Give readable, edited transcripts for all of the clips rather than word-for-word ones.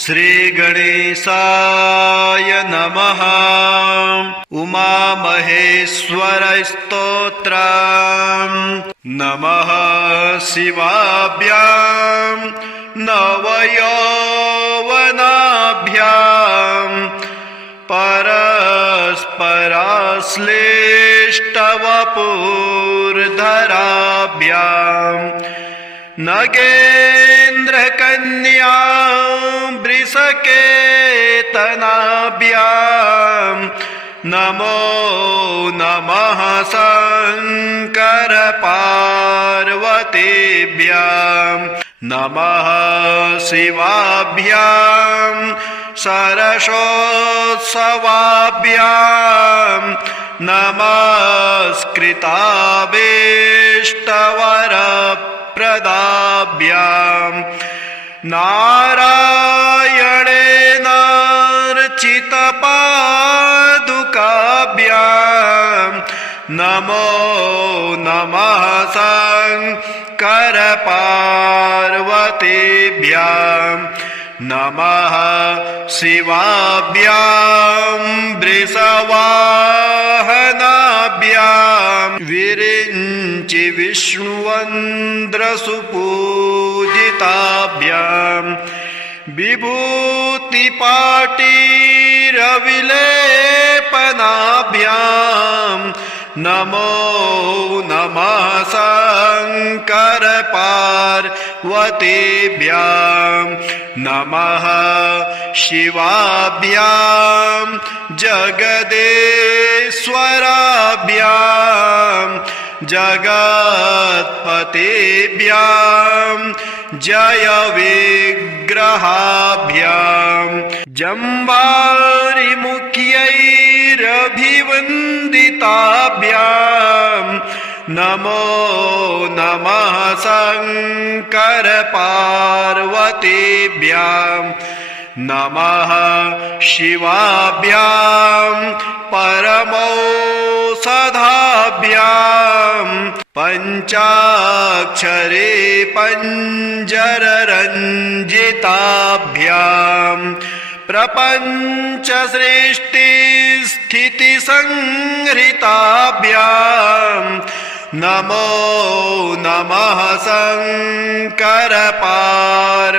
श्रीगणेशाय नमः। उमामहेश्वरस्तोत्रम् नमः शिवाभ्यां नवयौवनाभ्यां परस्पराश्लिष्टवपुर्धराभ्यां नगेन्द्रकन्या वृषकेतनाभ्यां नमो नमः शंकर पार्वतीभ्यां नमः शिवाभ्यां सरसोत्सवाभ्यां नमस्कृताभीष्टवरप्रदाभ्यां नारायणेनार्चितपादुकाभ्यां नमो नमः शंकर पार्वतीभ्यां नमः शिवाभ्यां वृषवाहनाभ्यां विरिञ्चि विष्णुवन्द्रसुपूजिताभ्यां विभूतिपाटीरविलेपनाभ्यां नमो नमः शंकर पार्वतीभ्यां नमः शिवाभ्यां जगदेश्वराभ्यां जगत्पतेभ्यां जय विग्रहाभ्यां जम्बारिमुख्यैरभिवन्दिताभ्यां नमो नमः शंकर पार्वतीभ्यां नमः शिवाभ्यां परमौषधाभ्यां पञ्चाक्षरे पञ्जररञ्जिताभ्यां प्रपञ्चसृष्टिस्थितिसंहृताभ्यां नमो नमः शंकर पार्वतीभ्यां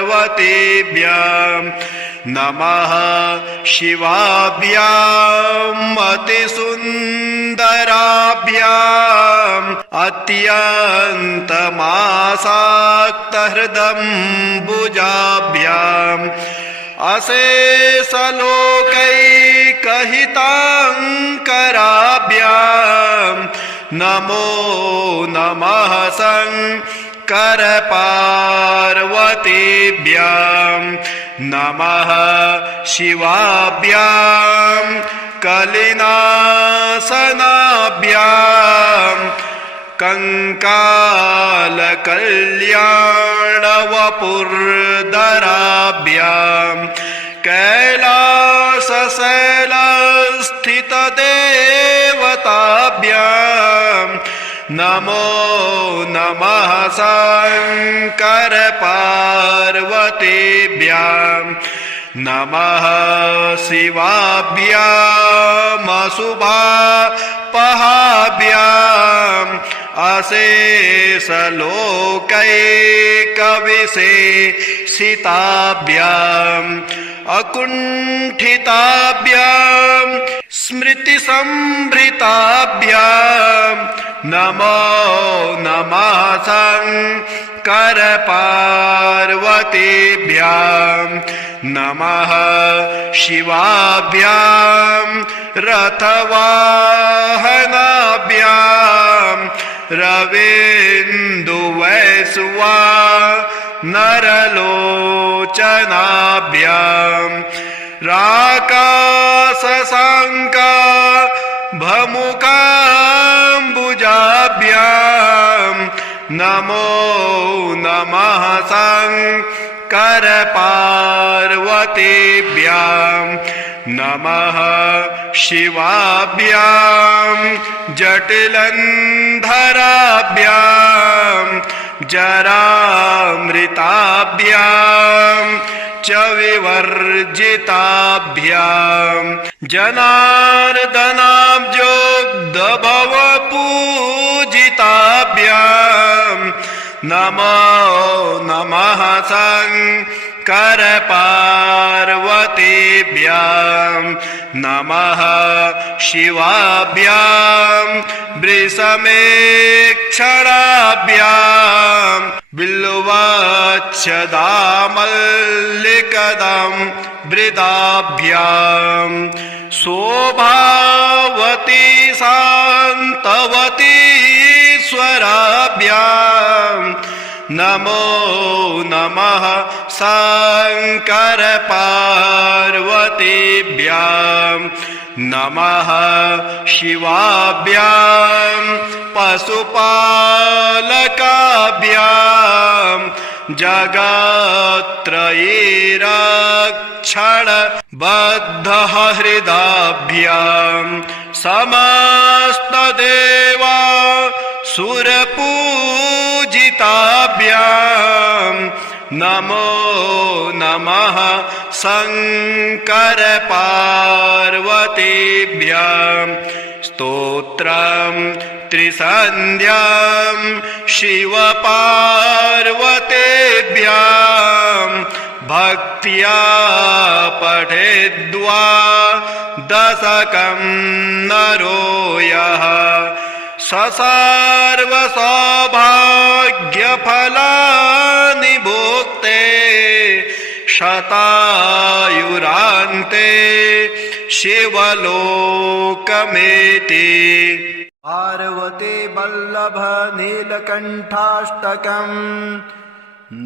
नमः शिवाभ्यां अतिसुन्दराभ्यां अत्यन्तमासाक्तहृदम्बुजाभ्यां अशेषलोकैकहिताङ्कराभ्यां नमो नमः शंकर पार्वतीभ्यां नमः शिवाभ्यां कलिनाशनाभ्यां कंकालकल्याणवपुर्धराभ्यां कैलासशैलस्थितदेवताभ्यां नमो नमः शंकर पार्वतीभ्यां नमः शिवाभ्यामशुभापहाभ्यां अशेषलोकैकविशेषिताभ्यां अकुण्ठिताभ्यां स्मृतिसंभृताभ्यां नमो नमः शंकर पार्वतीभ्यां नमः शिवाभ्यां रथवाहनाभ्यां रवीन्दुवैश्वानरलोचनाभ्यां राकाशशाङ्का भमुकाम्बुजाभ्यां नमो नमः शंकर पार्वतीभ्यां नमः शिवाभ्यां जटिलन्धराभ्यां जरामृताभ्यां च विवर्जिताभ्याम् जनार्दनाब्जोऽब्धभव पूजिताभ्याम् नमो नमः शङ्कर पार्वतीभ्याम् नमः शिवाभ्याम् वृषमेक्षणाभ्याम् बिल्वच्छदामल्लिकदम् वृदाभ्याम् शोभावती शान्तवती स्वराभ्याम् नमो नमः शङ्कर पार्वतीभ्याम् नमः शिवाभ्याम् पशुपालकाभ्याम् जगत्त्रयीरक्षण बद्धहृदाभ्याम् समस्तदेवा सुरपूजिताभ्याम् नमो नमः शङ्कर पार्वतीभ्याम् स्तोत्रम् त्रिसन्ध्याम् शिवपार्वतीभ्याम् भक्त्या पठेद्वा दशकम् नरो यः सर्वसौभाग्यफलानि भुक्ते शतायुरान्ते शिवलोकमेति। पार्वती वल्लभ नीलकण्ठाष्टकम्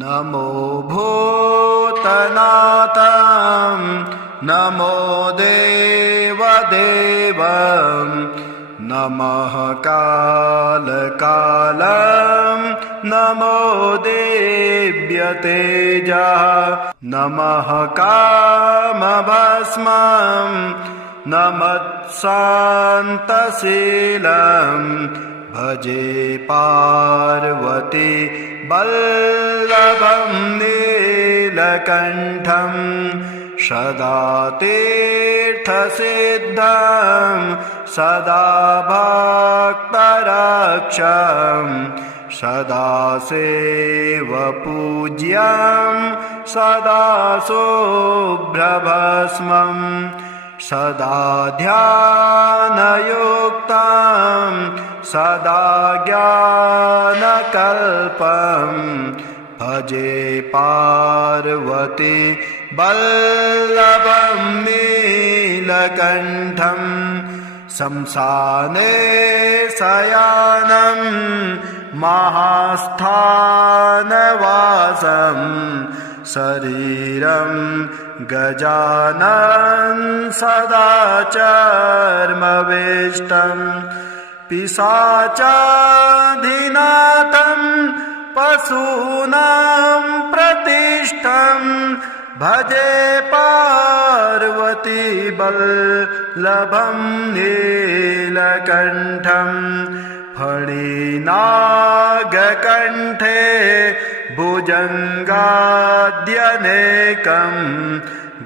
नमो भूतनाथम् नमो देवदेवम् नमः कालकालम् नमो देव्यतेजः नमः कामभस्मम् नमत्शान्तशीलम् भजे पार्वती वल्लभं नीलकण्ठम् सदा तीर्थसिद्धं सदा भक्तरक्षं सदा सेवपूज्यं सदा शुभ्रभस्मं सदा ध्यानयुक्तं सदा ज्ञानकल्पं भजे पार्वती वल्लभं नीलकण्ठं शंसाने शयानं महास्थानवासं शरीरं गजानन् सदा चर्मवेष्टं पिशाचाधिनाथं पशूनां प्रतिष्ठं भजे पार्वती वल्लभं नीलकण्ठं फणिनागकण्ठे भुजङ्गाद्यनेकं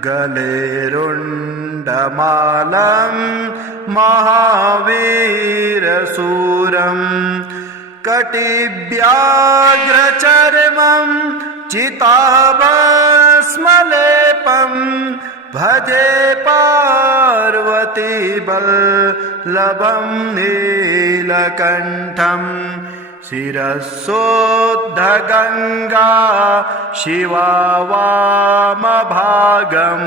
गले रुण्डमालं महावीरशूरं कटिव्याघ्रचर्मं चिताभस्मलेपं भजे पार्वती वल्लभं नीलकण्ठं शिरस्सोद्धगङ्गा शिवा वामभागं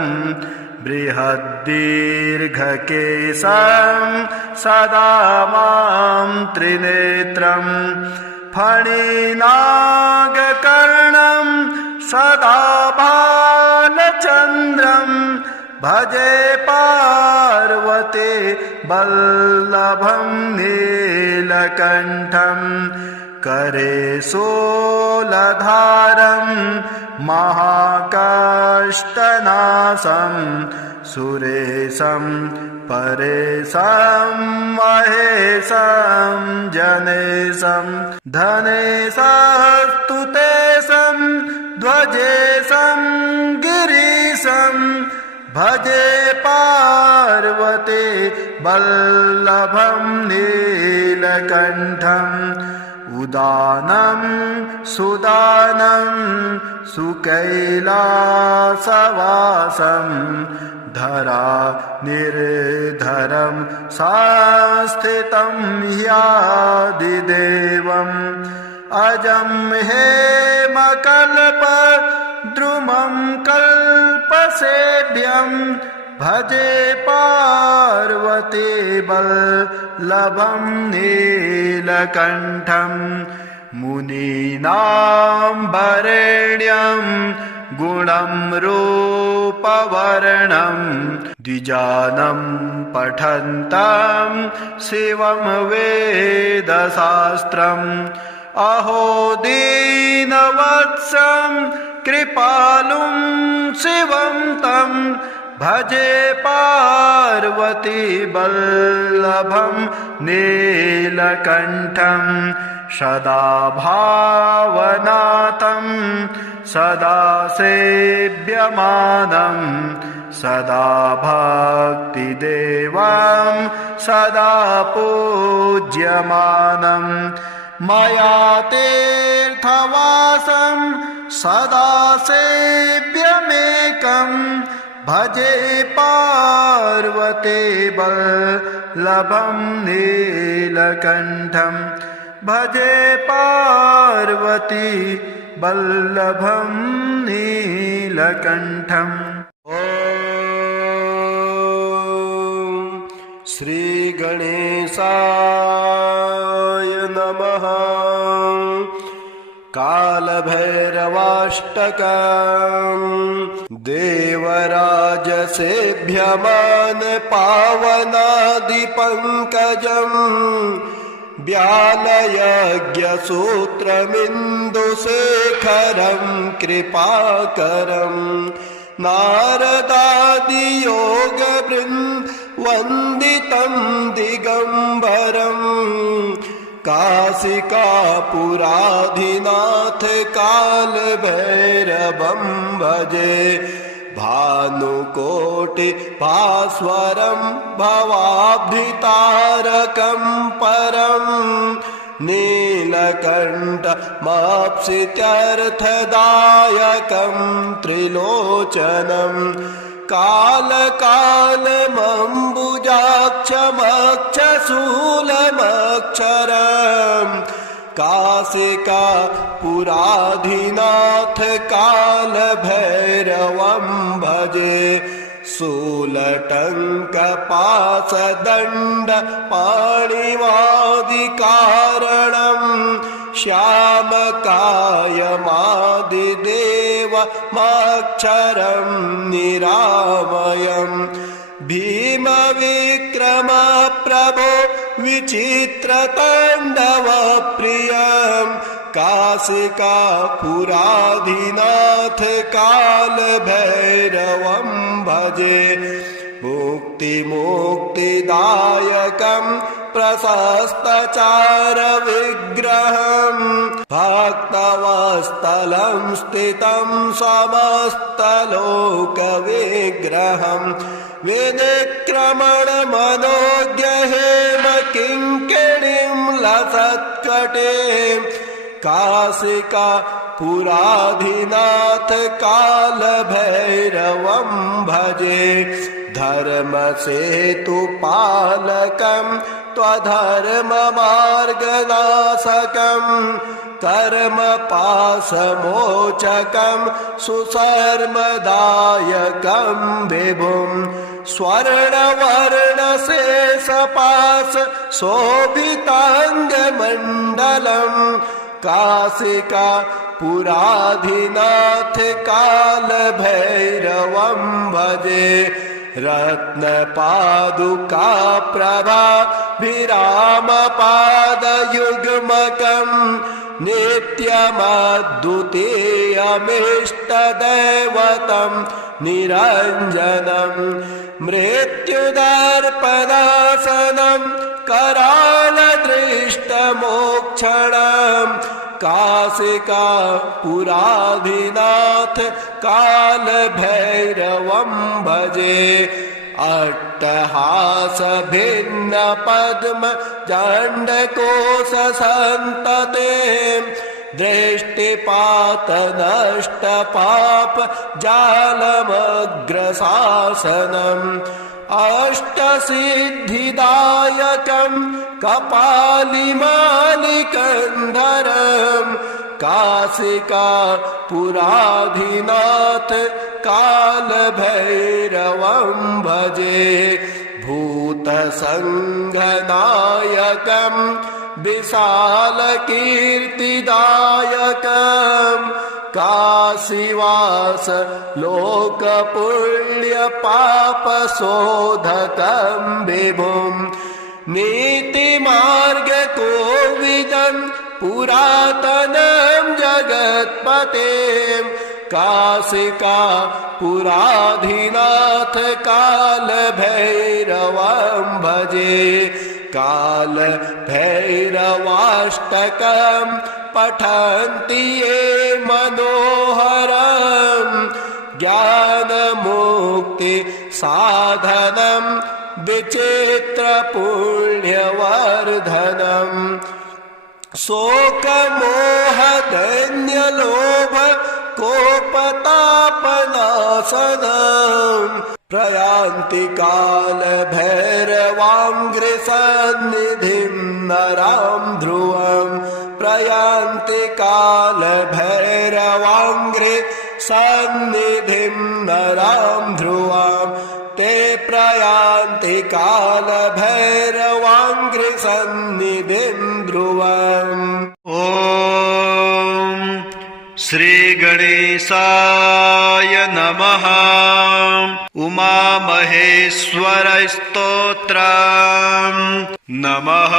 बृहद्दीर्घकेशं सदा मां त्रिनेत्रं फणिनागकर्णं सदा बालचन्द्रं भजे पार्वती वल्लभं नीलकण्ठं करे शूलधारं महाकाष्ठनाशं सुरेशं परेशं महेशं जनेशं धनेशस्तुतेशं ध्वजेशं गिरीशं भजे पार्वते वल्लभं नीलकण्ठम् उदानं सुदानं सुकैलासवासं धरा निर्धरं संस्थितं ह्यादिदेवम् अजं हेमकल्पद्रुमं कल्पसेभ्यं भजे पार्वती वल्लभं नीलकण्ठम् मुनीनां वरेण्यं गुणं रूपवर्णं द्विजानं पठन्तं शिवं वेदशास्त्रम् अहो दीनवत्सं कृपालुं शिवं तं भजे पार्वती वल्लभं नीलकण्ठम् सदा भावनातं सदा सेव्यमानं सदा भक्तिदेवं सदा पूज्यमानं मया तीर्थवासं सदा सेव्यमेकं भजे पार्वती वल्लभं नीलकण्ठम् भजे पार्वती वल्लभं नीलकण्ठम्। ॐ श्रीगणेशाय नमः। कालभैरवाष्टकम् देवराजसेभ्यमान पावनादिपङ्कजम् व्यालयज्ञसूत्रमिन्दुशेखरं कृपाकरं नारदादियोगवृन्दवन्दितं दिगम्बरं काशिकापुराधिनाथ कालभैरवं भजे भानुकोटि भास्वरं भवाब्धितारकं परं नीलकण्ठमाप्सित्यर्थदायकं त्रिलोचनं कालकालमम्बुजाक्षमक्षशूलमक्षरम् काशिकापुराधिनाथ कालभैरवं भजे शूलटङ्कपाशदण्डपाणिवादिकारणं श्यामकायमादिदेवमक्षरं निरामयम् भीमविक्रम प्रभो विचित्रताण्डवप्रियं काशिकापुराधिनाथ कालभैरवं भजे मुक्तिदायकं प्रशस्तचारविग्रहं भक्तवत्सलं स्थितं समस्तलोकविग्रहं विनिक्रमणमनोज्ञहेमकिङ्किणीं लसत्कटे काशिकापुराधिनाथ कालभैरवं भजे धर्मसेतुपालकं त्वधर्ममार्गनाशकं कर्मपाशमोचकं सुशर्मदायकं विभुं स्वर्णवर्णशेषपाश शोभिताङ्गमण्डलं काशिकापुराधिनाथ कालभैरवं भजे रत्नपादुकाप्रभाभिरामपादयुग्मकं नित्यमद्वितीयमिष्टदैवतं निरञ्जनं मृत्युदर्पणासनं करालदृष्टमोक्षणं काशिका पुराधिनाथ कालभैरवं भजे अट्टहास भिन्न पद्म जण्डकोश सन्तते दृष्टिपात नष्ट पाप जालमग्रशासनम् अष्टसिद्धिदायकं कपालिमालिकन्धरम् काशिका पुराधिनाथ कालभैरवं भजे भूतसङ्घनायकं विशालकीर्तिदायकं काशीवास लोकपुण्यपापशोधकं विभुं नीतिमार्गकोविदं पुरातनं जगत्पतें काशिका पुराधिनाथ कालभैरवं भजे कालभैरवाष्टकं पठन्ति ये मनोहरं ज्ञानमुक्ति साधनं विचित्रपुण्यवर्धनम् शोकमोहदैन्यलोभ कोपतापनाशनम् प्रयान्ति कालभैरवाङ्घ्रिसन्निधिं नरां ध्रुवम् प्रयान्ति कालभैरवाङ्घ्रिसन्निधिं नरां ध्रुवम् ते प्रयान्ति कालभैरवाङ्घ्रिसन्निधिं ध्रुवम्। ॐ श्रीगणेशाय नमः। उमामहेश्वरस्तोत्रम् नमः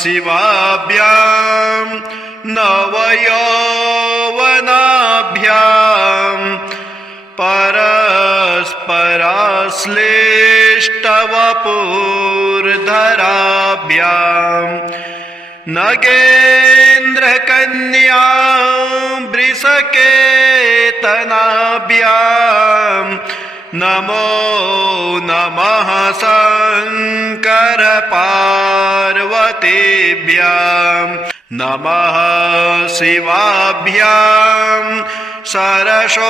शिवाभ्यां नवयौवनाभ्यां परस्पराश्लिष्टवपुर्धराभ्यां नगेन्द्रकन्या वृषकेतनाभ्यां नमो नमः शङ्कर पार्वतीभ्यां नमः शिवाभ्यां सरसोत्सवाभ्यां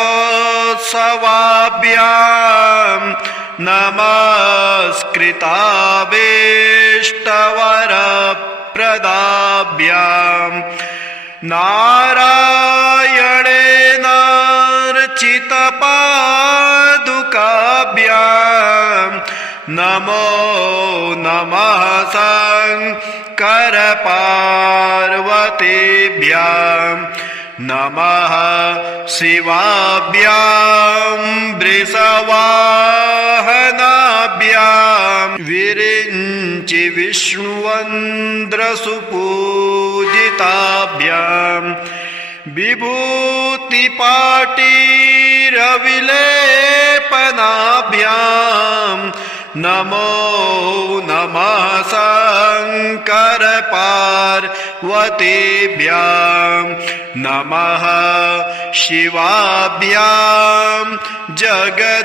नमस्कृताभीष्टवरप्रदाभ्यां नारायणेनार्चितपादुकाभ्यां नमो नमः शङ्कर पार्वतीभ्यां नमः शिवाभ्यां वृषवाहनाभ्यां विरिञ्चि विष्णुवन्द्रसुपूजिताभ्यां विभूतिपाटीरविलेपनाभ्यां नमो नमः शङ्कर पार्वतीभ्यां नमः शिवाभ्यां जगदेश्वराभ्यां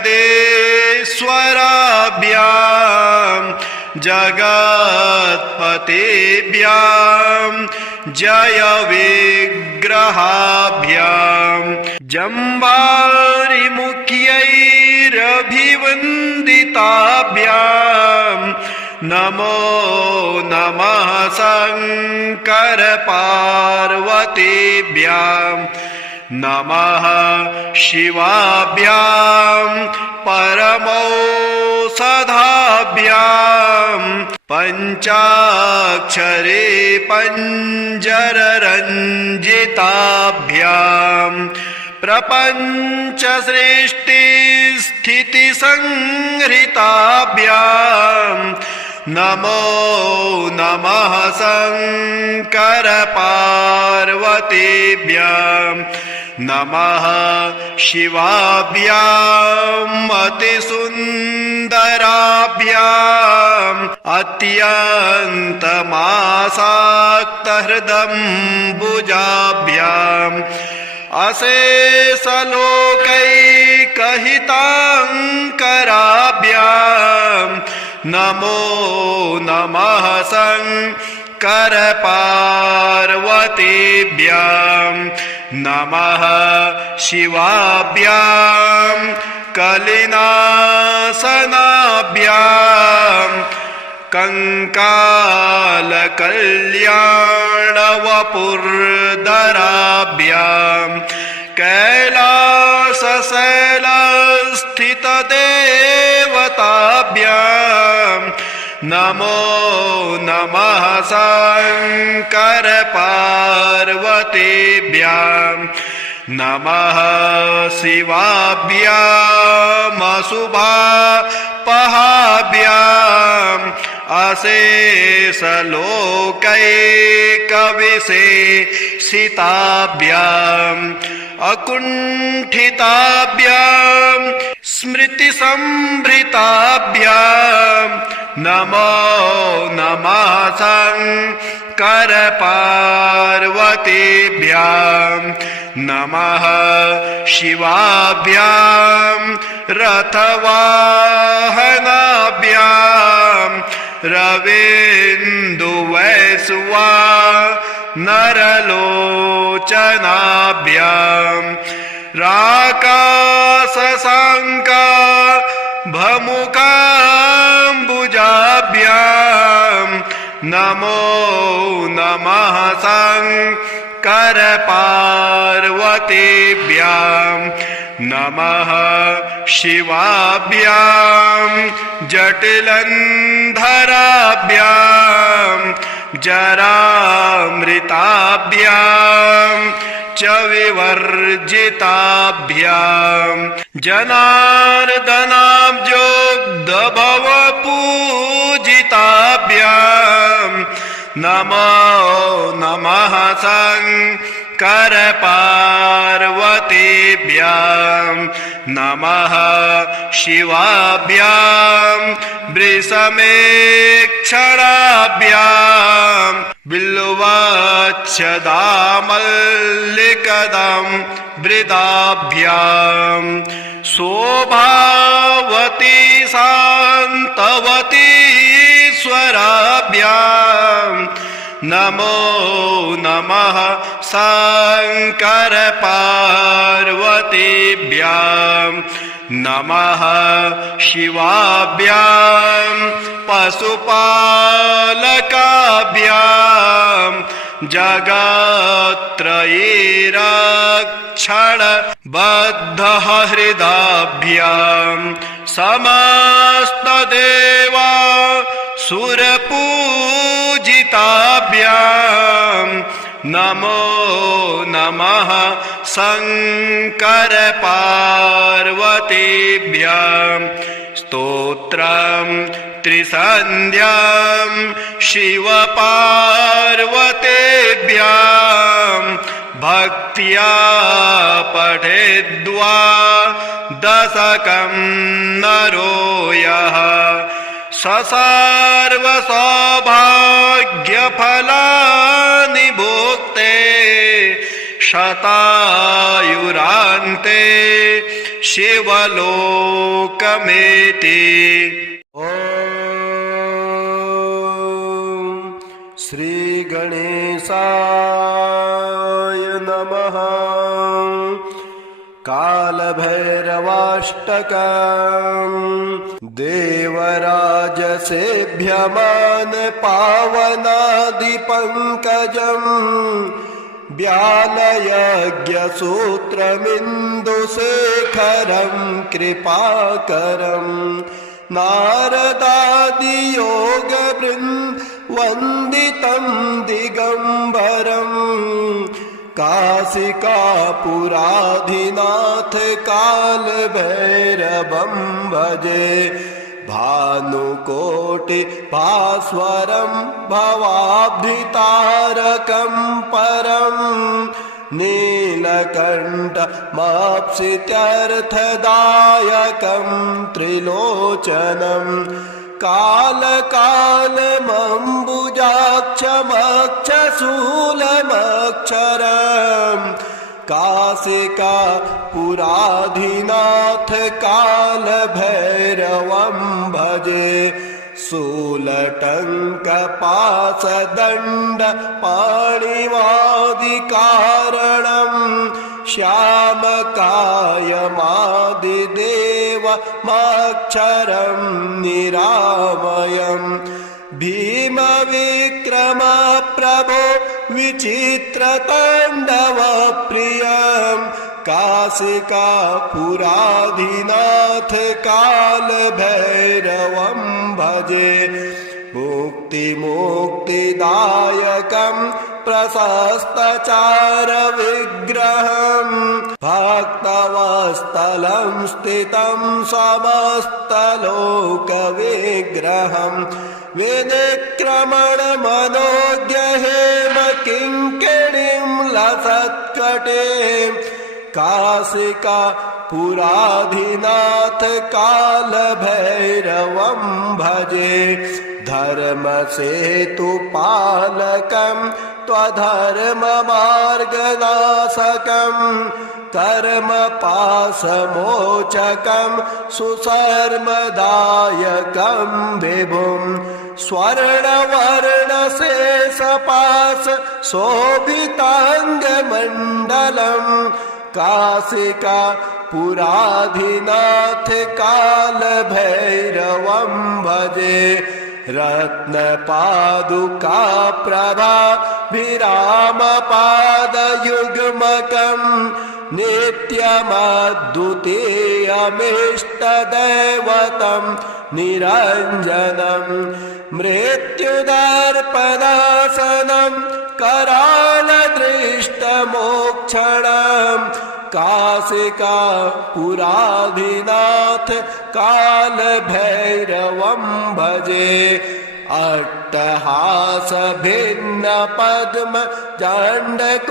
जगत्पतेभ्यां जय विग्रहाभ्यां जम्बारिमुख्यैरभिवन्दिताभ्यां नमो नमः शङ्कर पार्वतीभ्यां नमः शिवाभ्यां परमौषधाभ्यां पञ्चाक्षरे पञ्जररञ्जिताभ्यां प्रपञ्चसृष्टिस्थितिसंहृताभ्यां नमो नमः शङ्कर पार्वतीभ्यां नमः शिवाभ्याम् अतिसुन्दराभ्याम् अत्यन्तमासाक्तहृदम्बुजाभ्याम् अशेषलोकैकहिताङ्कराभ्याम् नमो नमः शङ्करपार्वतीभ्याम् नमः शिवाभ्याम् कलिनासनाभ्याम् कंकालकल्याणवपुर्धराभ्याम् कैलासशैलस्थितदेवताभ्याम् नमो नमः शङ्करपार्वतीभ्याम् नमः शिवाभ्यामशुभापहाभ्याम् अशेषलोकैकविशेषिताभ्याम् अकुण्ठिताभ्याम् स्मृतिसम्भृताभ्याम् नमो नमः शङ्करपार्वतीभ्याम् नमः शिवाभ्याम् रथवाहनाभ्याम् रवीन्दुवैश्वानरलोचनाभ्याम् राकाससाङ्का भमुकाम्बुजाभ्याम् नमो नमः शङ्करपार्वतीभ्याम् नमः शिवाभ्याम् जटिलन्धराभ्याम् जरामृताभ्याम् च विवर्जिताभ्याम् जनार्दनाब्जोग्धभवपूजिताभ्याम् नमो नमः शङ्करपार्वतीभ्याम् नमः शिवाभ्याम् वृषमेक्षणाभ्याम् बिल्वच्छदामल्लिकदम् वृदाभ्याम् शोभावती शान्तवती स्वराभ्याम् नमो नमः शङ्करपार्वतीभ्याम् नमः शिवाभ्याम् पशुपालकाभ्याम् जगत्त्रयीरक्षणबद्धहृदाभ्याम् समस्तदेवा सुरपूजिताभ्याम् नमो नमः शङ्करपार्वतीभ्याम् स्तोत्रम् त्रिसन्ध्याम् शिवपार्वतीभ्याम् भक्त्या पठेद्वा दशकम् नरो यः सर्वसौभाग्यफलानि भुक्ते शतायुरान्ते शिवलोकमेति। ॐ श्रीगणेशाय नमः। कालभैरवाष्टकम् देवराजसेभ्यमान पावनादिपङ्कजम् व्यालयज्ञसूत्रमिन्दुशेखरं कृपाकरं नारदादियोगवृन्दवन्दितं दिगम्बरम् काशिकापुराधिनाथ कालभैरवं भजे भानुकोटि भास्वरं भवाब्धितारकं परं नीलकण्ठमाप्सित्यर्थदायकं त्रिलोचनं कालकालमम्बुजाक्षमक्षशूलमक्षरम् काशिका पुराधिनाथ कालभैरवं भजे शूलटङ्कपाशदण्ड पाणिवादिकारणं श्यामकायमादिदेवमक्षरं निरामयम् भीमविक्रम प्रभो विचित्रताण्डवप्रियं काशिका पुराधिनाथ कालभैरवं भजे मुक्तिदायकं प्रशस्तचारविग्रहं भक्तवत्सलं स्थितं समस्तलोकविग्रहं विनिक्रमणमनोज्ञहेम किङ्किणीं लसत्कटीं काशिका पुराधिनाथ कालभैरवं भजे धर्मसेतुपालकं त्वधर्ममार्गनाशकं कर्मपाशमोचकं सुशर्मदायकं विभुं स्वर्णवर्णशेषपाश शोभिताङ्गमण्डलं काशिका पुराधिनाथ कालभैरवं भजे रत्नपादुका प्रभाभिरामपादयुग्मकं नित्यमद्वितीयमिष्टदैवतं निरञ्जनं मृत्युदर्पणासनं करालदृष्टमोक्षणं काशिका पुराधिनाथ कालभैरवं भजे अट्टहास भिन्न पद्म जण्डकोशसन्तते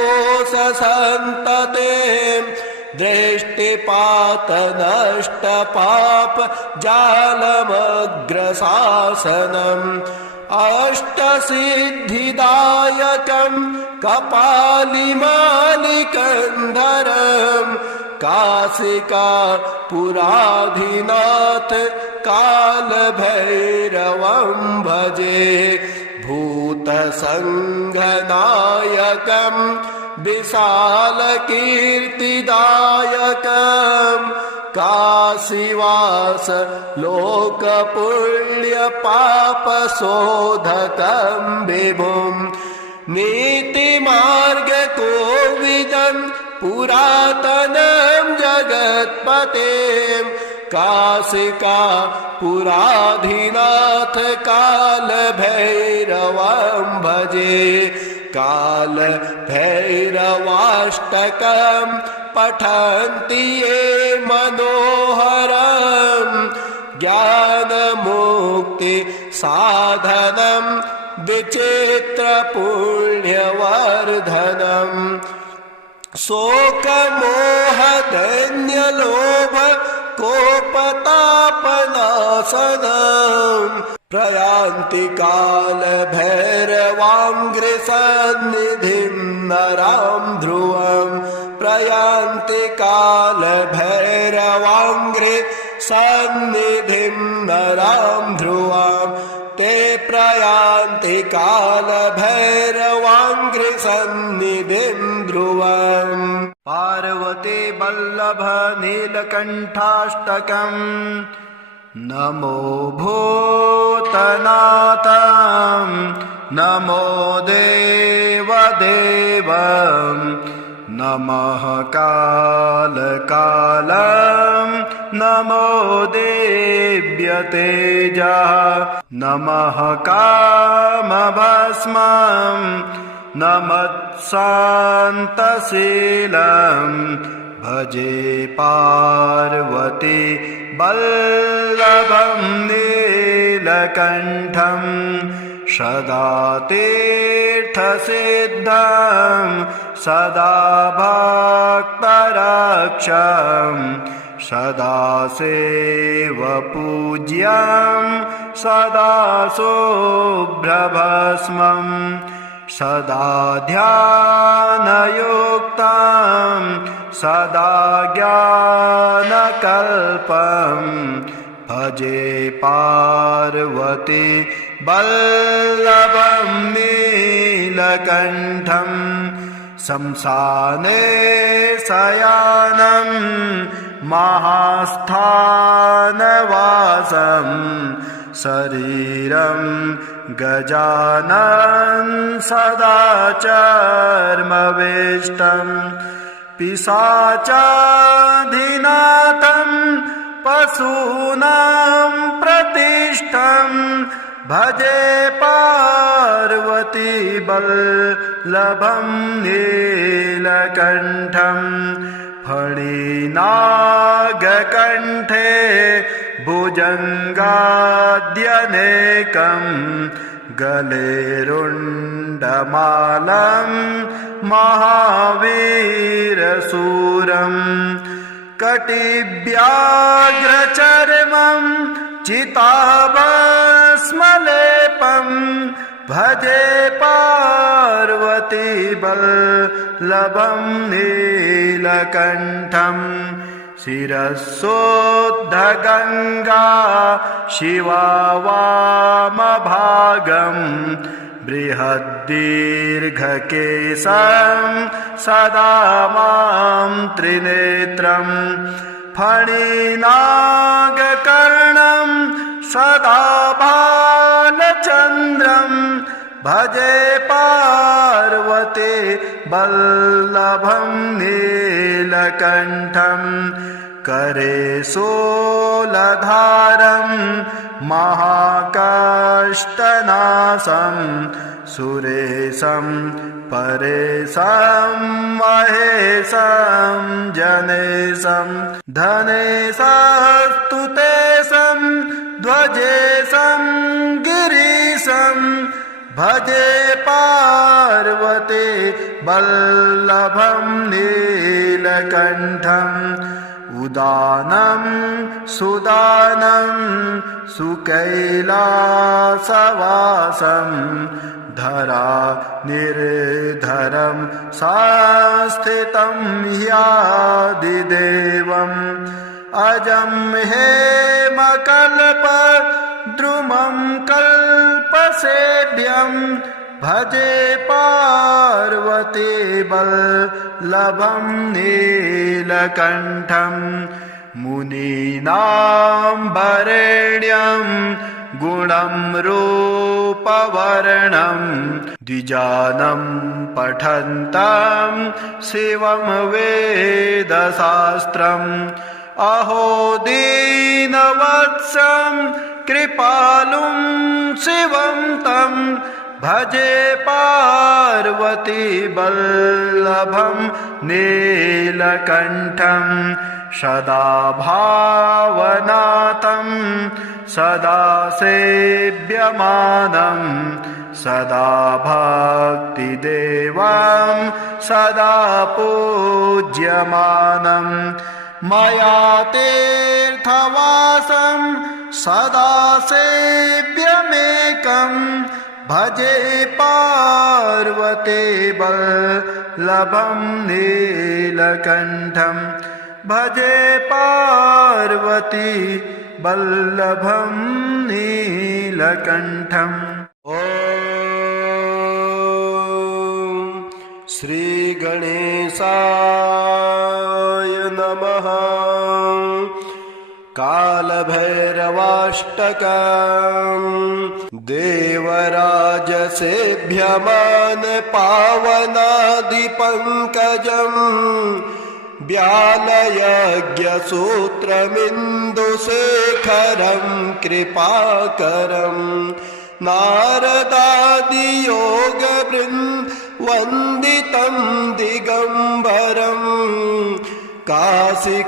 दृष्टिपात नष्ट पाप जालमग्रशासनम् अष्टसिद्धिदायकं कपालिमालिकन्धरं काशिका पुराधिनाथ कालभैरवं भजे भूतसङ्घनायकं विशालकीर्तिदायकं काशीवास लोकपुण्यपापशोधकं विभुं नीतिमार्गकोविदं पुरातनं जगत्पतें काशिका पुराधिनाथ कालभैरवं भजे कालभैरवाष्टकं पठन्ति ये मनोहरं ज्ञानमुक्ति साधनं विचित्रपुण्यवर्धनम् शोकमोहदैन्यलोभ कोपतापनाशनम् प्रयान्ति कालभैरवाङ्घ्रिसन्निधिं नरां ध्रुवं प्रयान्ति कालभैरवाङ्घ्रिसन्निधिं नरां ध्रुवं ते प्रयान्ति कालभैरवाङ्घ्रिसन्निधिं ध्रुवम् पार्वती वल्लभ नीलकण्ठाष्टकम् नमो भूतनाथं नमो देवदेवं नमः कालकालं नमो देव्यतेजः नमः कामभस्मं नमत्शान्तशीलं भजे पार्वती वल्लभं नीलकण्ठं सदा तीर्थसिद्धं सदा भक्तरक्षं सदा सेवपूज्यं सदा शुभ्रभस्मं सदा ध्यानयुक्तं सदा ज्ञानकल्पं भजे पार्वती वल्लभं नीलकण्ठं शंसाने शयानं महास्थानवासं शरीरं गजानन सदा चर्मवेष्टं पिशाचाधिनाथं पशूनां प्रतिष्ठं भजे पार्वती वल्लभं नीलकण्ठं फणिनागकण्ठे भुजङ्गाद्यनेकं गले रुण्डमालं महावीरशूरं कटिव्याघ्रचर्मं चिताभस्मलेपं भजे पार्वती वल्लभं नीलकण्ठं शिरस्सोद्धगङ्गा शिवा वामभागं बृहद्दीर्घकेशं सदा मां त्रिनेत्रं फणिनागकर्णं सदा बालचन्द्रं भजे पार्वती वल्लभं नीलकण्ठं करे शूलधारं महाकाष्ठनाशं सुरेशं परेशं महेशं जनेशं धनेशस्तुतेशं ध्वजेशं गिरीशं भजे पार्वती वल्लभं नीलकण्ठं उदानं सुदानं सुकैलासवासं धरा निर्धरं संस्थितं ह्यादिदेवम् अजं हेमकल्पद्रुमं कल्पसेभ्यं भजे पार्वती वल्लभं नीलकण्ठं मुनीनां वरेण्यं गुणं रूपवर्णं द्विजानं पठन्तं शिवं वेदशास्त्रम् अहो दीनवत्सं कृपालुं शिवं तं भजे पार्वती वल्लभं नीलकण्ठं सदा भावनातं सदा सेव्यमानं सदा भक्तिदेवं सदा पूज्यमानं मया तीर्थवासं सदा सेव्यमेकं भजे पार्वती वल्लभं नीलकण्ठं भजे पार्वती वल्लभं नीलकण्ठम् ॐ श्रीगणेशाय नमः। कालभैरवाष्टकम् देवराजसेभ्यमान पावनादिपङ्कजम् व्यालयज्ञसूत्रमिन्दुशेखरं कृपाकरं नारदादियोगवृन्दवन्दितं दिगम्बरं काशिकापुराधिनाथ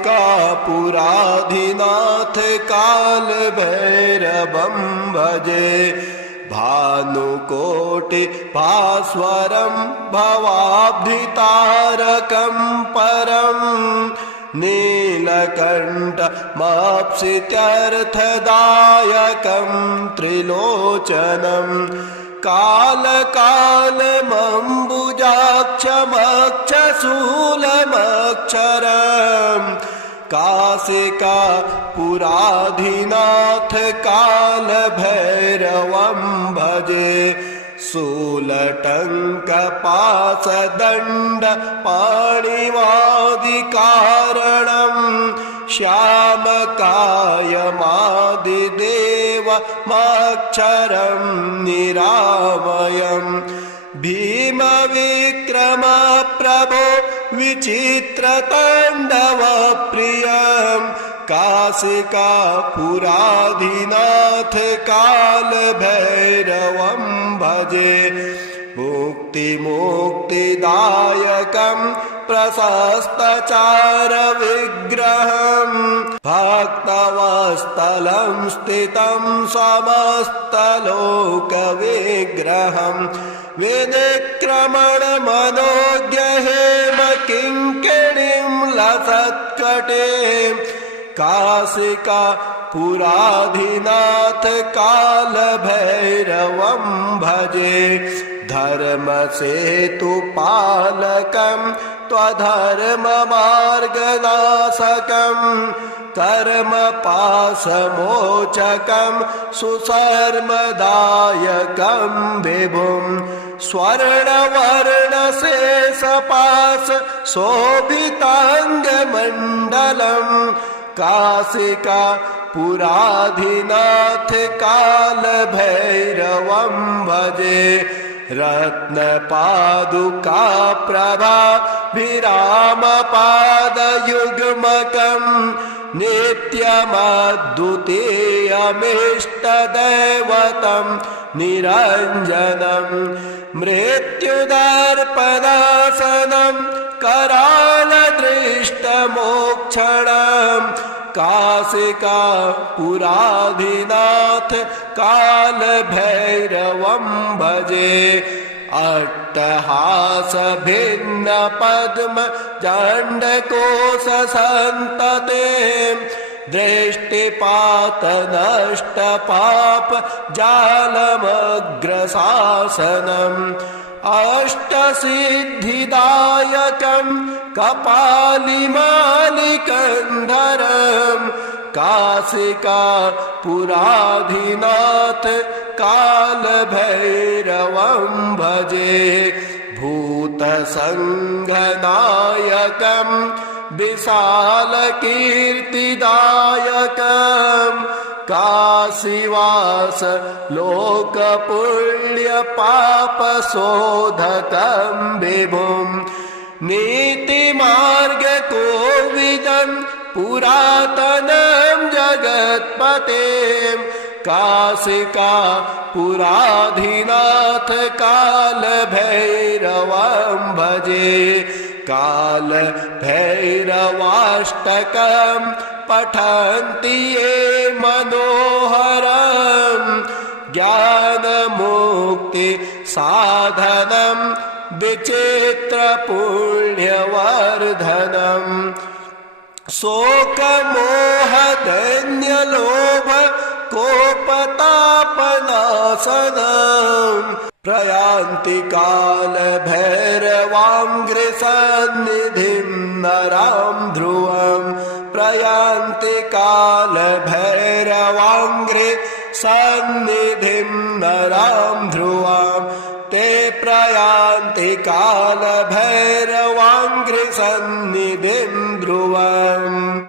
कालभैरवं भजे भानुकोटि भास्वरं भवाब्धितारकं परं नीलकण्ठमप्सित्यर्थदायकं त्रिलोचनं कालकालमम्बुजाक्षमक्षशूलमक्षरम् काशिका पुराधिनाथ कालभैरवं भजे शूलटङ्कपाशदण्ड पाणिवादिकारणं श्यामकायमादिदेवमक्षरं निरामयम् भीमविक्रम प्रभो विचित्रताण्डवप्रियं काशिका पुराधिनाथ कालभैरवं भजे मुक्तिदायकं प्रशस्तचारविग्रहं भक्तवत्सलं स्थितं समस्तलोकविग्रहं विनिक्रमणमनोज्ञहेम किङ्किणीं लसत्कटें काशिका पुराधिनाथ कालभैरवं भजे धर्मसेतुपालकं त्वधर्ममार्गनाशकं कर्मपाशमोचकं सुशर्मदायकं विभुं स्वर्णवर्णशेषपाश शोभिताङ्गमण्डलं काशिका पुराधिनाथ कालभैरवं भजे रत्नपादुकाप्रभाभिरामपादयुग्मकं नित्यमद्वितीयमिष्टदैवतं निरञ्जनं मृत्युदर्पणासनं करालदृष्टमोक्षणं काशिका पुराधिनाथ कालभैरवं भजे अट्टहासभिन्नपद्म जाण्डकोशसन्ततिं दृष्टिपातनष्टपाप जालमग्रशासनम् अष्टसिद्धिदायकं कपालिमालिकन्धरं काशिका पुराधिनाथ कालभैरवं भजे भूतसङ्घनायकं विशालकीर्तिदायकं काशीवास लोकपुण्यपापशोधकं विभुं नीतिमार्गकोविदं पुरातनं जगत्पतें काशिका पुराधिनाथ कालभैरवं भजे कालभैरवाष्टकं पठन्ति ये मनोहरं ज्ञानमुक्ति साधनं विचित्रपुण्यवर्धनं शोकमोहदैन्यलोभ कोपतापनाशनं प्रयान्ति कालभैरवाङ्घ्रिसन्निधिं नरां ध्रुवं प्रयान्ति कालभैरवाङ्घ्रिसन्निधिं नरां ध्रुवं ते प्रयान्ति